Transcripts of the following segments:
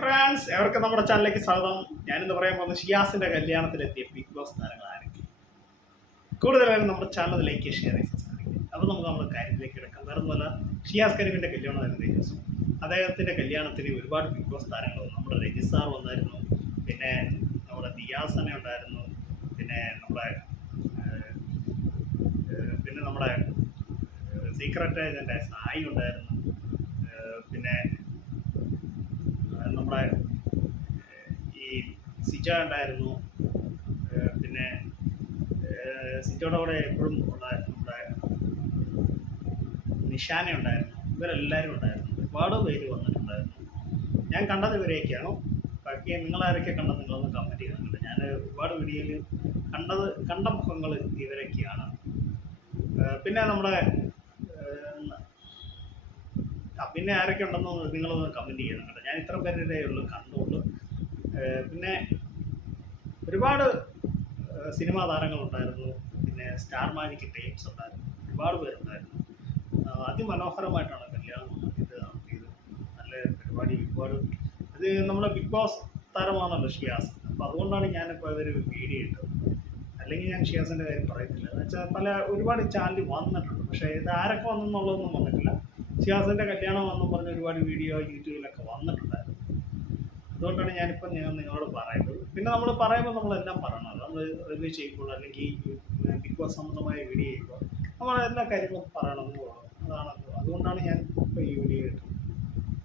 France എവർക്കും നമ്മുടെ ചാനലിലേക്ക് സ്വാഗതം. ഞാനിന്ന് പറയാൻ പോകുന്നത് ഷിയാസിന്റെ കല്യാണത്തിലെത്തിയ ബിഗ് ബോസ് താരങ്ങൾ ആരൊക്കെ കൂടുതലായും നമ്മുടെ ചാനൽ ലൈക്ക് ചെയ്യുക, ഷെയർ ചെയ്ത് സബ്സ്ക്രൈബ് അപ്പോൾ നമുക്ക് നമ്മുടെ കാര്യത്തിലേക്ക് കിടക്കാം. വേറെ ഒന്നുമല്ല ഷിയാസ് കരീമിന്റെ കല്യാണം തന്നെ ദിവസം. അദ്ദേഹത്തിന്റെ കല്യാണത്തിന് ഒരുപാട് ബിഗ് ബോസ് താരങ്ങൾ നമ്മുടെ രജിസാർ വന്നായിരുന്നു. പിന്നെ നമ്മുടെ ദിയാസന ഉണ്ടായിരുന്നു. പിന്നെ നമ്മുടെ പിന്നെ നമ്മുടെ സീക്രട്ട് ഏജന്റ് സായി ഉണ്ടായിരുന്നു. പിന്നെ നമ്മുടെ ഈ സിജ ഉണ്ടായിരുന്നു. പിന്നെ സിജോയുടെ കൂടെ എപ്പോഴും ഉള്ള നമ്മുടെ നിഷാന ഉണ്ടായിരുന്നു. ഇവരെല്ലാവരും ഉണ്ടായിരുന്നു. ഒരുപാട് പേര് വന്നിട്ടുണ്ടായിരുന്നു. ഞാൻ കണ്ടത് ഇവരെയൊക്കെയാണ്. ബാക്കി നിങ്ങളാരൊക്കെ കണ്ടത് നിങ്ങളൊന്ന് കമന്റ് ചെയ്യുന്നുണ്ട് ഞാൻ ഒരുപാട് വീഡിയോയിൽ കണ്ടത് കണ്ട മുഖങ്ങൾ ഇവരൊക്കെയാണ്. പിന്നെ നമ്മുടെ പിന്നെ ആരൊക്കെ ഉണ്ടെന്ന് നിങ്ങളൊന്ന് കമന്റ് ചെയ്യണം കേട്ടോ. ഞാൻ ഇത്ര പേരുടെ ഉള്ളു കണ്ടുള്ളൂ. പിന്നെ ഒരുപാട് സിനിമാ താരങ്ങളുണ്ടായിരുന്നു പിന്നെ സ്റ്റാർ മാജിക് ടൈംസ് ഉണ്ടായിരുന്നു. ഒരുപാട് പേരുണ്ടായിരുന്നു. അതിമനോഹരമായിട്ടാണ് കല്യാണം ഇത് നടത്തിയത്. നല്ല പരിപാടി ഒരുപാട്. ഇത് നമ്മുടെ ബിഗ് ബോസ് താരമാണല്ലോ ഷിയാസ്. അപ്പോൾ അതുകൊണ്ടാണ് ഞാനിപ്പോൾ ഇതൊരു വീഡിയോ ഇട്ടത്. അല്ലെങ്കിൽ ഞാൻ ഷിയാസിന്റെ കാര്യം പറയത്തില്ല. എന്ന് വെച്ചാൽ പല ഒരുപാട് ചാനൽ വന്നിട്ടുണ്ട്. പക്ഷേ ഇത് ആരൊക്കെ വന്നെന്നുള്ളതൊന്നും വന്നിട്ടില്ല. ഷിയാസിന്റെ കല്യാണം വന്നും പറഞ്ഞ് ഒരുപാട് വീഡിയോ യൂട്യൂബിലൊക്കെ വന്നിട്ടുണ്ടായിരുന്നു. അതുകൊണ്ടാണ് ഞാനിപ്പം ഞാൻ നിങ്ങളോട് പറയുന്നത്. പിന്നെ നമ്മൾ പറയുമ്പോൾ നമ്മളെല്ലാം പറയണം. നമ്മൾ റിവ്യൂ ചെയ്യുമ്പോൾ അല്ലെങ്കിൽ ബിഗ് ബോസ് സംബന്ധമായ വീഡിയോ ചെയ്യുമ്പോൾ നമ്മൾ എല്ലാ കാര്യങ്ങളും പറയണമെന്നുള്ളൂ അതാണ് അതുകൊണ്ടാണ് ഞാൻ ഇപ്പോൾ ഈ വീഡിയോ ഇട്ടത്.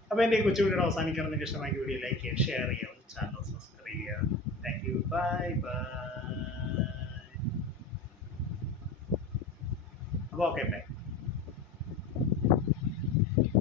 അപ്പോൾ എന്റെ ഈ കൊച്ചു വീഡിയോ അവസാനിക്കണം നിങ്ങൾക്ക് ഇഷ്ടമായ വീഡിയോ ലൈക്ക് ചെയ്യുക ഷെയർ ചെയ്യുക ചാനൽ സബ്സ്ക്രൈബ് ചെയ്യുക. താങ്ക് യു ബൈ ബൈ അപ്പോൾ ഓക്കെ ബൈ